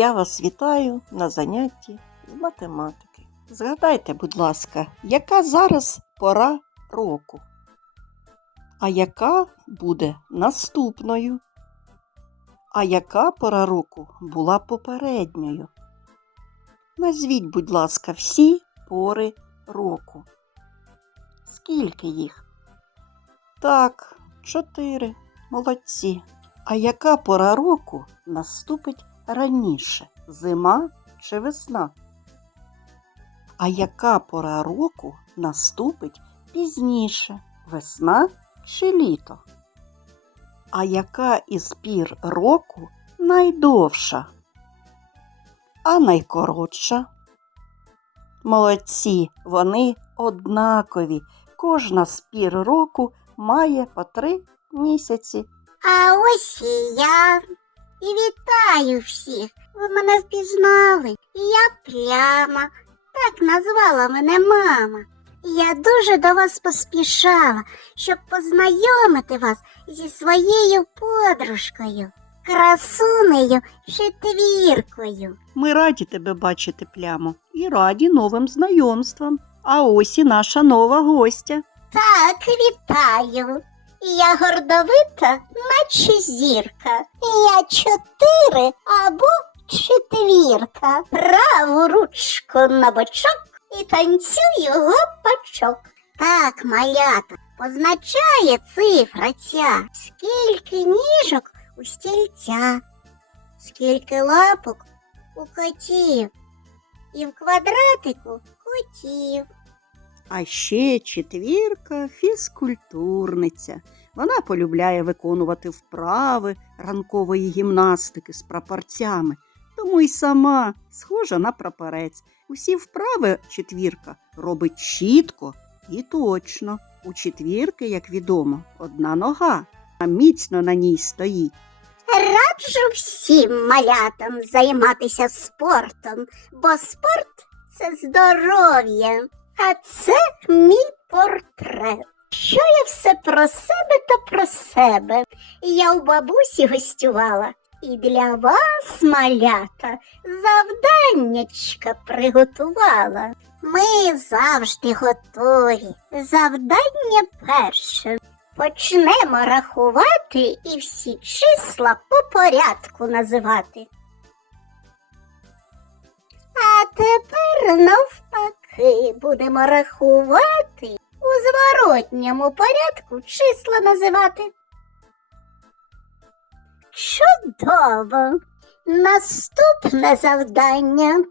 я вас вітаю на занятті з математики. Згадайте, будь ласка, яка зараз пора року? А яка буде наступною? А яка пора року була попередньою? Назвіть, будь ласка, всі пори року. Скільки їх? Так, чотири. Молодці. А яка пора року наступить раніше? Зима чи весна? А яка пора року наступить пізніше? Весна чи літо? А яка із пір року найдовша? А найкоротша? Молодці, вони однакові. Кожна з пір року має по три місяці. А ось. І вітаю всіх. Ви мене впізнали. Я пляма. Так назвала мене мама. Я дуже до вас поспішала, щоб познайомити вас зі своєю подружкою, красунею четвіркою. Ми раді тебе бачити, плямо, і раді новим знайомствам. А ось і наша нова гостя. Так, вітаю. Я гордовита, наче зірка. Я чотири або четвірка. Праву ручку на бочок і танцюю гопачок. Так, малята, позначає цифра ця, скільки ніжок у стільця, скільки лапок у котів, і в квадратику котів. А ще четвірка фізкультурниця. Вона полюбляє виконувати вправи ранкової гімнастики з прапорцями, тому й сама схожа на прапорець. Усі вправи четвірка робить чітко і точно. У четвірки, як відомо, одна нога, а міцно на ній стоїть. Раджу всім малятам займатися спортом, бо спорт це здоров'я, а це мій портрет. Що я все про себе та про себе. Я у бабусі гостювала і для вас, малята, завданнячка приготувала. Ми завжди готові. Завдання перше. Почнемо рахувати і всі числа по порядку називати. А тепер навпаки будемо рахувати у зворотньому порядку числа називати. Чудово! Наступне завдання.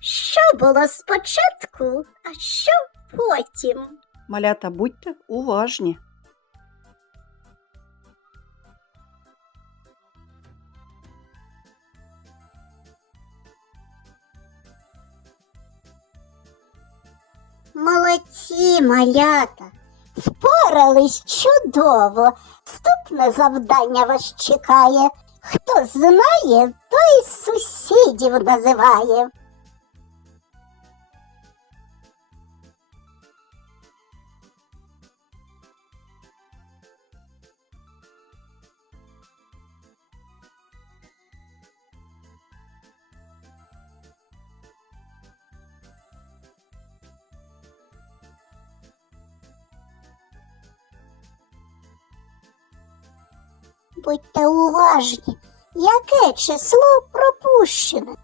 Що було спочатку, а що потім? Малята, будьте уважні. Молодці, малята. Впорались чудово. Наступне завдання вас чекає. Хто знає, той сусідів називає. Будьте уважні, яке число пропущене.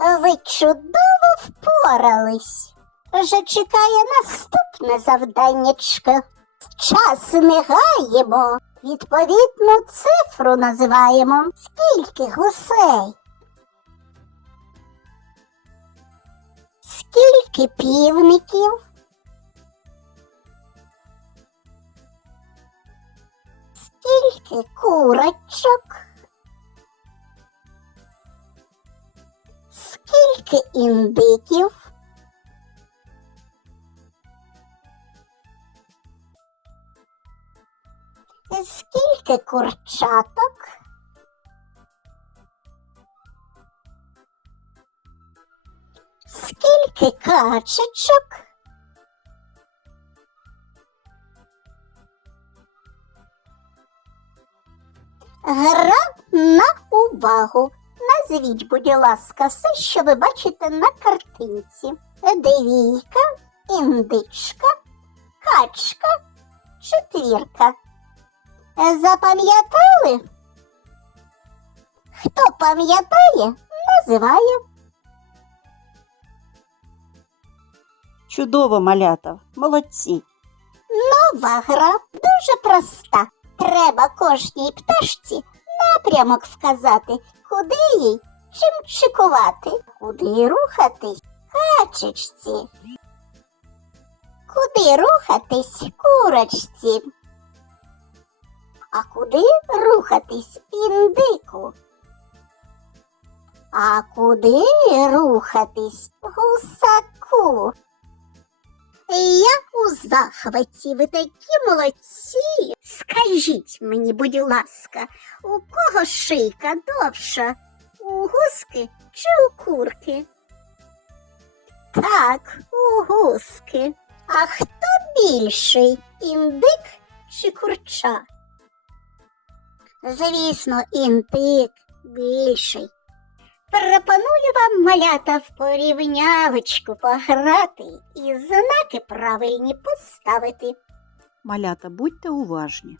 Ви чудово впорались. Вже чекає наступне завданнячко. Час не гаємо. Відповідну цифру називаємо. Скільки гусей? Скільки півників? Скільки курочок? Скільки? Скільки курчаток? Скільки качечок? Гра на увагу. Назвіть, будь ласка, все, що ви бачите на картинці. Девійка, індичка, качка, четвірка. Запам'ятали? Хто пам'ятає, називає. Чудово, малята, молодці. Нова гра дуже проста. Треба кожній пташці напрямок вказати, куди їй? Чим чекувати, куди рухатись? Качечці, куди рухатись курочці, а куди рухатись індику, а куди рухатись гусаку. Я у захваті, ви такі молодці. Скажіть мені, будь ласка, у кого шийка довша? У гуски чи у курки? Так, у гуски. А хто більший? Індик чи курча? Звісно, індик більший. Пропоную вам малята в порівнявочку пограти і знаки правильні поставити. Малята, будьте уважні.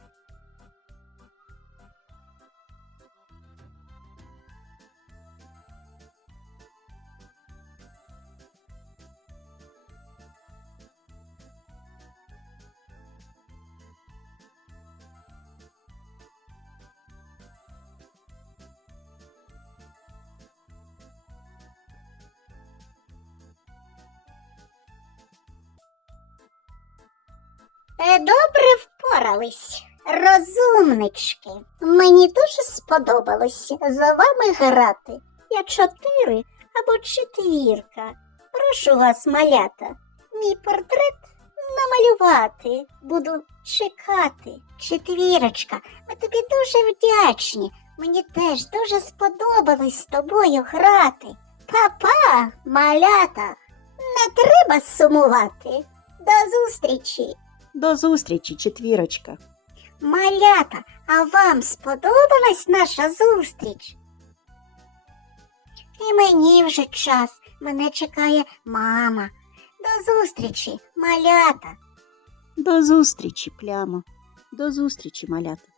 Добре впорались, розумнички. Мені дуже сподобалось з вами грати. Я чотири або четвірка. Прошу вас, малята, мій портрет намалювати. Буду чекати. Четвірочка, ми тобі дуже вдячні. Мені теж дуже сподобалось з тобою грати. Па-па, малята, не треба сумувати. До зустрічі. До зустрічі, четвірочка. Малята, а вам сподобалась наша зустріч? І мені вже час. Мене чекає мама. До зустрічі, малята. До зустрічі, плямо. До зустрічі, малята.